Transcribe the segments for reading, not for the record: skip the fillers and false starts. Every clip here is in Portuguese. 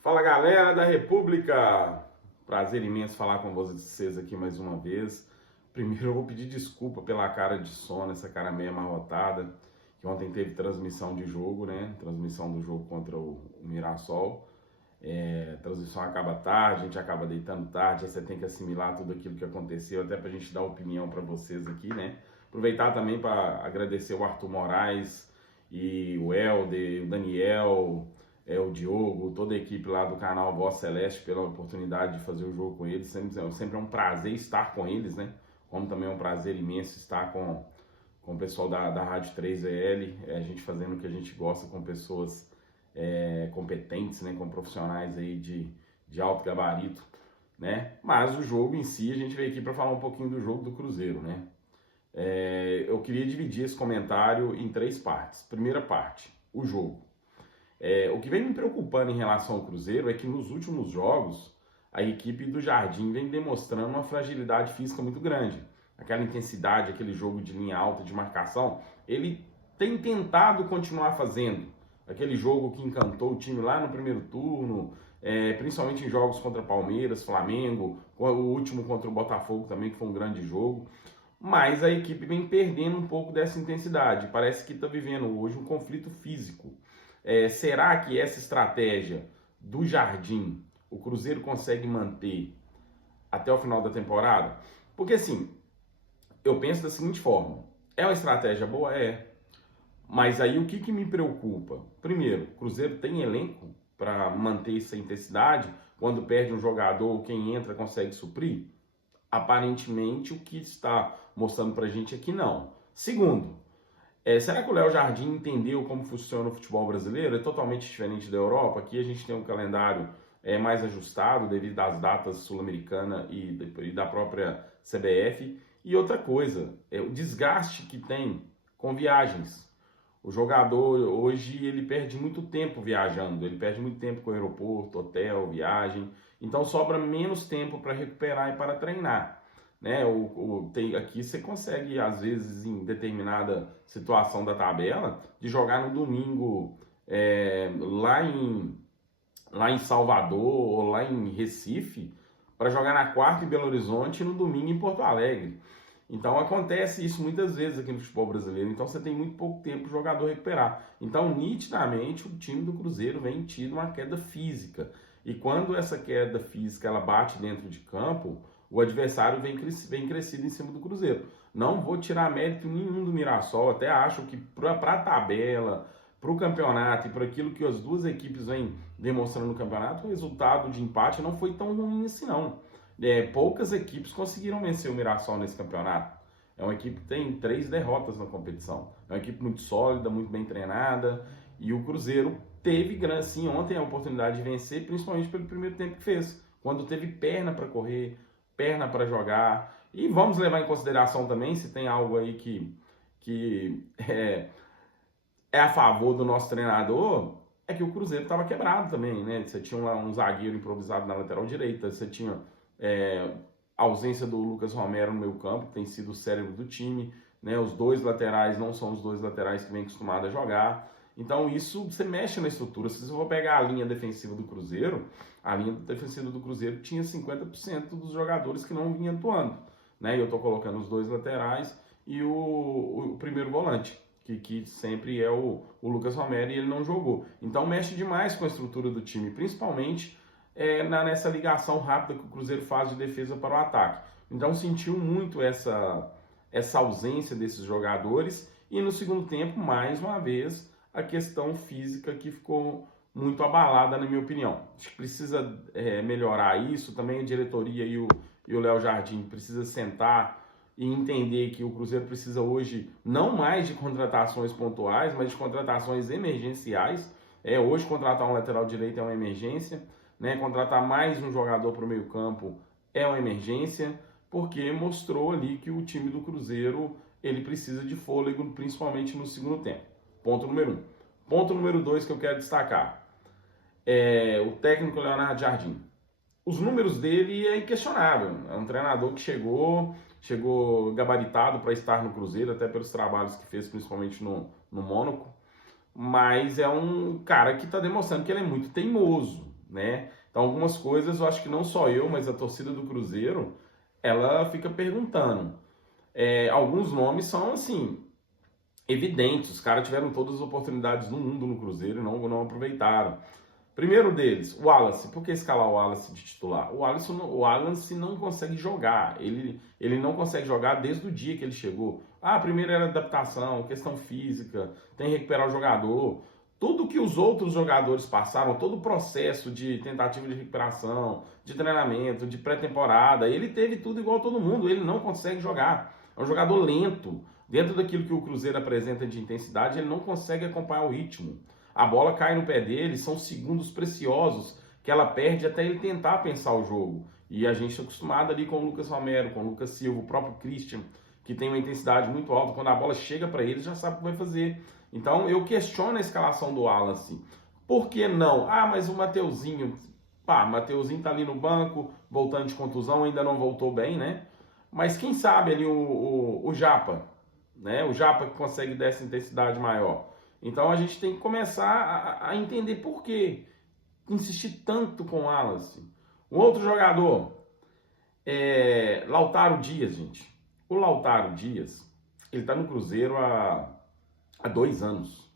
Fala galera da República, prazer imenso falar com vocês aqui mais uma vez. Primeiro eu vou pedir desculpa pela cara de sono, essa cara meio amarrotada, que ontem teve transmissão de jogo, né? Transmissão do jogo contra o Mirassol. Transmissão acaba tarde, a gente acaba deitando tarde, aí você tem que assimilar tudo aquilo que aconteceu, até pra gente dar opinião para vocês aqui, né? Aproveitar também para agradecer o Arthur Moraes e o Helder, o Daniel, o Diogo, toda a equipe lá do canal Voz Celeste pela oportunidade de fazer o jogo com eles. Sempre é um prazer estar com eles, né? Como também é um prazer imenso estar com o pessoal da Rádio 3VL, a gente fazendo o que a gente gosta com pessoas competentes, né? Com profissionais aí de alto gabarito, né? Mas o jogo em si, a gente veio aqui para falar um pouquinho do jogo do Cruzeiro, né? Eu queria dividir esse comentário em três partes. Primeira parte, o jogo. O que vem me preocupando em relação ao Cruzeiro é que nos últimos jogos a equipe do Jardim vem demonstrando uma fragilidade física muito grande. Aquela intensidade, aquele jogo de linha alta, de marcação, ele tem tentado continuar fazendo. Aquele jogo que encantou o time lá no primeiro turno, principalmente em jogos contra Palmeiras, Flamengo, o último contra o Botafogo também, que foi um grande jogo. Mas a equipe vem perdendo um pouco dessa intensidade. Parece que está vivendo hoje um conflito físico. Será que essa estratégia do Jardim o Cruzeiro consegue manter até o final da temporada? Porque assim, eu penso da seguinte forma: é uma estratégia boa? Mas aí o que me preocupa? Primeiro, o Cruzeiro tem elenco para manter essa intensidade? Quando perde um jogador, quem entra consegue suprir? Aparentemente, o que está mostrando para a gente é que não. Segundo, será que o Léo Jardim entendeu como funciona o futebol brasileiro? É totalmente diferente da Europa. Aqui a gente tem um calendário mais ajustado devido às datas sul-americana e da própria CBF. E outra coisa, o desgaste que tem com viagens. O jogador hoje ele perde muito tempo viajando, ele perde muito tempo com o aeroporto, hotel, viagem. Então sobra menos tempo para recuperar e para treinar, né? Aqui você consegue, às vezes, em determinada situação da tabela, de jogar no domingo lá em Salvador ou lá em Recife, para jogar na quarta em Belo Horizonte e no domingo em Porto Alegre. Então acontece isso muitas vezes aqui no futebol brasileiro. Então você tem muito pouco tempo para o jogador recuperar. Então, nitidamente, o time do Cruzeiro vem tido uma queda física. E quando essa queda física ela bate dentro de campo, o adversário vem crescido em cima do Cruzeiro. Não vou tirar mérito nenhum do Mirassol, até acho que para a tabela, para o campeonato e para aquilo que as duas equipes vêm demonstrando no campeonato, o resultado de empate não foi tão ruim assim não. Poucas equipes conseguiram vencer o Mirassol nesse campeonato. É uma equipe que tem 3 derrotas na competição. É uma equipe muito sólida, muito bem treinada. E o Cruzeiro teve, sim, ontem a oportunidade de vencer, principalmente pelo primeiro tempo que fez. Quando teve perna para correr, perna para jogar. E vamos levar em consideração também, se tem algo aí que é a favor do nosso treinador, é que o Cruzeiro estava quebrado também, né? Você tinha um zagueiro improvisado na lateral direita, você tinha a ausência do Lucas Romero no meio campo, que tem sido o cérebro do time, né? Os dois laterais não são os dois laterais que vem acostumado a jogar. Então isso, você mexe na estrutura. Se você for pegar a linha defensiva do Cruzeiro, a linha defensiva do Cruzeiro tinha 50% dos jogadores que não vinham atuando, né? E eu estou colocando os dois laterais e o primeiro volante, que sempre é o Lucas Romero, e ele não jogou. Então mexe demais com a estrutura do time, principalmente nessa ligação rápida que o Cruzeiro faz de defesa para o ataque. Então sentiu muito essa ausência desses jogadores, e no segundo tempo, mais uma vez, a questão física que ficou muito abalada, na minha opinião. Acho que precisa melhorar isso, também a diretoria e o Léo Jardim precisa sentar e entender que o Cruzeiro precisa hoje não mais de contratações pontuais, mas de contratações emergenciais. Hoje contratar um lateral direito é uma emergência, né? Contratar mais um jogador para o meio campo é uma emergência, porque mostrou ali que o time do Cruzeiro ele precisa de fôlego, principalmente no segundo tempo. Ponto número 1. Ponto número 2 que eu quero destacar o técnico Leonardo Jardim. Os números dele é inquestionável. É um treinador que chegou gabaritado para estar no Cruzeiro, até pelos trabalhos que fez, principalmente no Mônaco. Mas é um cara que está demonstrando que ele é muito teimoso. né? Então algumas coisas eu acho que não só eu, mas a torcida do Cruzeiro, ela fica perguntando. Alguns nomes são assim, evidentes, os caras tiveram todas as oportunidades no mundo no Cruzeiro e não aproveitaram. Primeiro deles, o Wallace. Por que escalar o Wallace de titular? O Wallace não consegue jogar. Ele não consegue jogar desde o dia que ele chegou. Primeiro era adaptação, questão física, tem que recuperar o jogador. Tudo que os outros jogadores passaram, todo o processo de tentativa de recuperação, de treinamento, de pré-temporada, ele teve tudo igual a todo mundo. Ele não consegue jogar. É um jogador lento. Dentro daquilo que o Cruzeiro apresenta de intensidade, ele não consegue acompanhar o ritmo. A bola cai no pé dele, são segundos preciosos que ela perde até ele tentar pensar o jogo. E a gente está acostumado ali com o Lucas Romero, com o Lucas Silva, o próprio Christian, que tem uma intensidade muito alta. Quando a bola chega para ele, já sabe o que vai fazer. Então eu questiono a escalação do Wallace. Por que não? Mas o Mateuzinho... Mateuzinho tá ali no banco, voltando de contusão, ainda não voltou bem, né? Mas quem sabe ali o Japa, né? O Japa que consegue dessa intensidade maior. Então a gente tem que começar a entender por que insistir tanto com o Wallace. Um outro jogador, Lautaro Dias, gente. O Lautaro Dias, ele tá no Cruzeiro há 2 anos.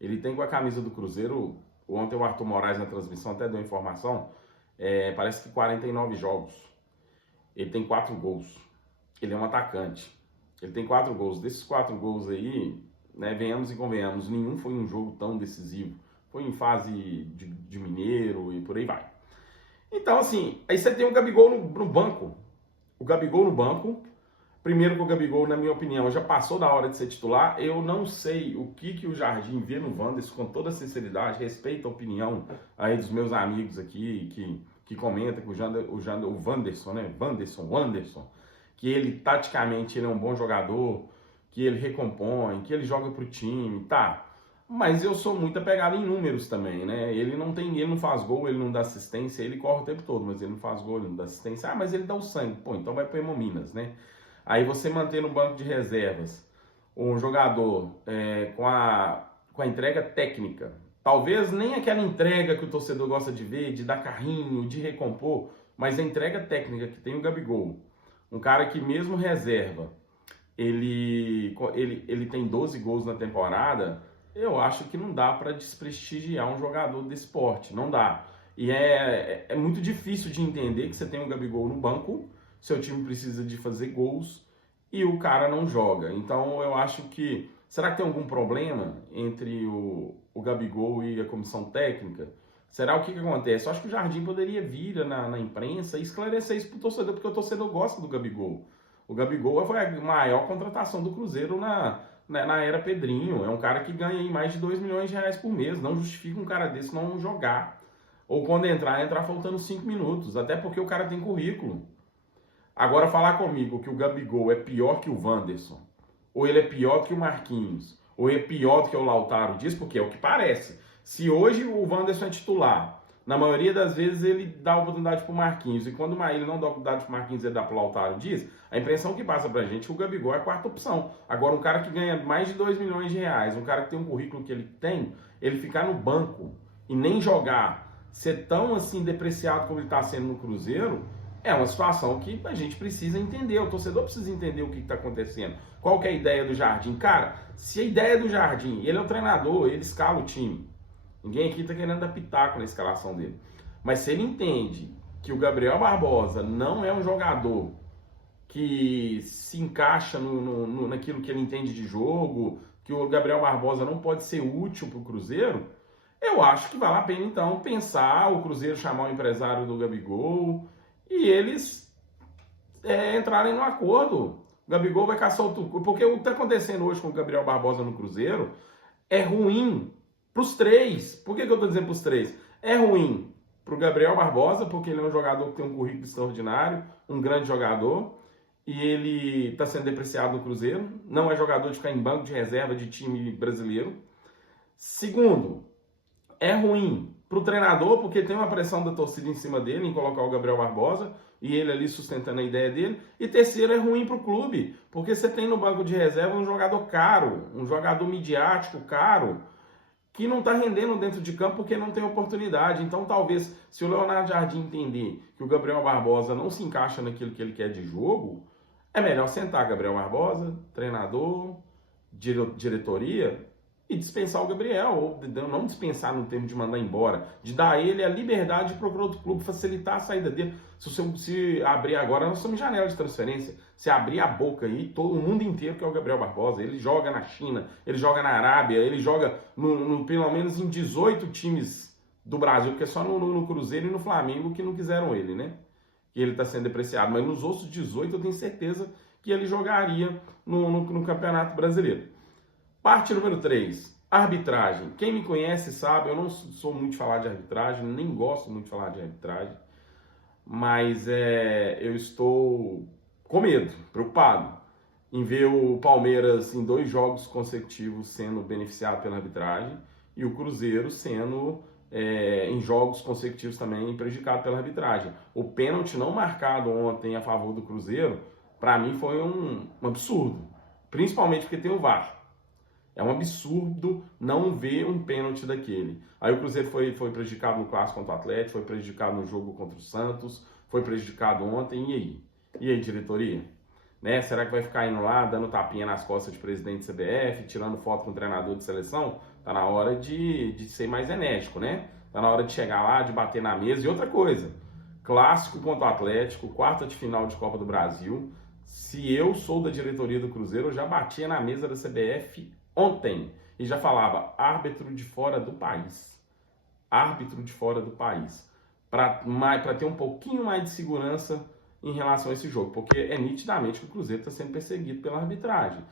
Ele tem com a camisa do Cruzeiro, ontem o Arthur Moraes na transmissão até deu informação, parece que 49 jogos. Ele tem 4 gols. Ele é um atacante. Ele tem 4 gols. Desses 4 gols aí, né, venhamos e convenhamos, nenhum foi um jogo tão decisivo. Foi em fase de Mineiro e por aí vai. Então, assim, aí você tem o Gabigol no banco. O Gabigol no banco. Primeiro que o Gabigol, na minha opinião, já passou da hora de ser titular. Eu não sei o que o Jardim vê no Wanderson, com toda sinceridade. Respeito a opinião aí dos meus amigos aqui, que comentam que o Wanderson, né? Wanderson, que ele, taticamente, ele é um bom jogador, que ele recompõe, que ele joga pro time, tá. Mas eu sou muito apegado em números também, né? Ele não faz gol, ele não dá assistência, ele corre o tempo todo, mas ele não faz gol, ele não dá assistência. Mas ele dá o sangue. Pô, então vai pro Hemominas, né? Aí você manter no banco de reservas um jogador com a entrega técnica, talvez nem aquela entrega que o torcedor gosta de ver, de dar carrinho, de recompor, mas a entrega técnica que tem o Gabigol. Um cara que mesmo reserva, ele tem 12 gols na temporada, eu acho que não dá para desprestigiar um jogador desse porte, não dá. E é muito difícil de entender que você tem um Gabigol no banco, seu time precisa de fazer gols e o cara não joga. Então eu acho que... Será que tem algum problema entre o Gabigol e a comissão técnica? Será o que acontece? Eu acho que o Jardim poderia vir na imprensa e esclarecer isso para o torcedor, porque o torcedor gosta do Gabigol. O Gabigol foi a maior contratação do Cruzeiro na era Pedrinho. É um cara que ganha aí mais de 2 milhões de reais por mês. Não justifica um cara desse não jogar. Ou quando entrar faltando 5 minutos. Até porque o cara tem currículo. Agora falar comigo que o Gabigol é pior que o Wanderson, ou ele é pior que o Marquinhos, ou ele é pior do que o Lautaro Dias, porque é o que parece. Se hoje o Wanderson é titular, na maioria das vezes ele dá oportunidade pro Marquinhos, e quando ele não dá oportunidade pro Marquinhos, ele dá pro Lautaro Dias, a impressão que passa pra gente é que o Gabigol é a 4ª opção. Agora, um cara que ganha mais de 2 milhões de reais, um cara que tem um currículo que ele tem, ele ficar no banco e nem jogar, ser tão assim depreciado como ele está sendo no Cruzeiro, é uma situação que a gente precisa entender, o torcedor precisa entender o que está acontecendo. Qual que é a ideia do Jardim? Cara, se a ideia do Jardim, ele é o treinador, ele escala o time. Ninguém aqui está querendo dar pitaco na escalação dele. Mas se ele entende que o Gabriel Barbosa não é um jogador que se encaixa naquilo que ele entende de jogo, que o Gabriel Barbosa não pode ser útil para o Cruzeiro, eu acho que vale a pena então pensar o Cruzeiro chamar o empresário do Gabigol e eles entrarem no acordo. O Gabigol vai caçar o Tucu, porque o que está acontecendo hoje com o Gabriel Barbosa no Cruzeiro é ruim para os 3. Por que eu estou dizendo para os 3? É ruim para o Gabriel Barbosa, porque ele é um jogador que tem um currículo extraordinário, um grande jogador, e ele está sendo depreciado no Cruzeiro, não é jogador de ficar em banco de reserva de time brasileiro. Segundo, é ruim para o treinador, porque tem uma pressão da torcida em cima dele, em colocar o Gabriel Barbosa, e ele ali sustentando a ideia dele. E terceiro, é ruim para o clube, porque você tem no banco de reserva um jogador caro, um jogador midiático caro, que não está rendendo dentro de campo porque não tem oportunidade. Então, talvez, se o Leonardo Jardim entender que o Gabriel Barbosa não se encaixa naquilo que ele quer de jogo, é melhor sentar Gabriel Barbosa, treinador, diretoria, e dispensar o Gabriel, ou não dispensar no termo de mandar embora, de dar a ele a liberdade de procurar outro clube, facilitar a saída dele. Se abrir agora, nós estamos em janela de transferência, se abrir a boca aí, todo o mundo inteiro que é o Gabriel Barbosa, ele joga na China, ele joga na Arábia, ele joga pelo menos em 18 times do Brasil, porque é só no Cruzeiro e no Flamengo que não quiseram ele, né? Que ele está sendo depreciado, mas nos outros 18 eu tenho certeza que ele jogaria no Campeonato Brasileiro. Parte número 3, arbitragem. Quem me conhece sabe, eu não sou muito de falar de arbitragem, nem gosto muito de falar de arbitragem, mas eu estou com medo, preocupado em ver o Palmeiras em 2 jogos consecutivos sendo beneficiado pela arbitragem e o Cruzeiro sendo em jogos consecutivos também prejudicado pela arbitragem. O pênalti não marcado ontem a favor do Cruzeiro, para mim foi um absurdo, principalmente porque tem o VAR. É um absurdo não ver um pênalti daquele. Aí o Cruzeiro foi prejudicado no clássico contra o Atlético, foi prejudicado no jogo contra o Santos, foi prejudicado ontem, e aí? E aí, diretoria? Né? Será que vai ficar indo lá, dando tapinha nas costas de presidente da CBF, tirando foto com o treinador de seleção? Tá na hora de ser mais enérgico, né? Tá na hora de chegar lá, de bater na mesa. E outra coisa, clássico contra o Atlético, quarta de final de Copa do Brasil. Se eu sou da diretoria do Cruzeiro, eu já batia na mesa da CBF ontem e já falava árbitro de fora do país. Árbitro de fora do país. Para ter um pouquinho mais de segurança em relação a esse jogo, porque é nitidamente que o Cruzeiro está sendo perseguido pela arbitragem.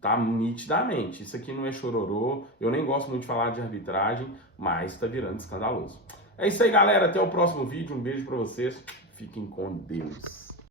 Tá nitidamente. Isso aqui não é chororô. Eu nem gosto muito de falar de arbitragem, mas está virando escandaloso. É isso aí, galera. Até o próximo vídeo. Um beijo para vocês. Fiquem com Deus.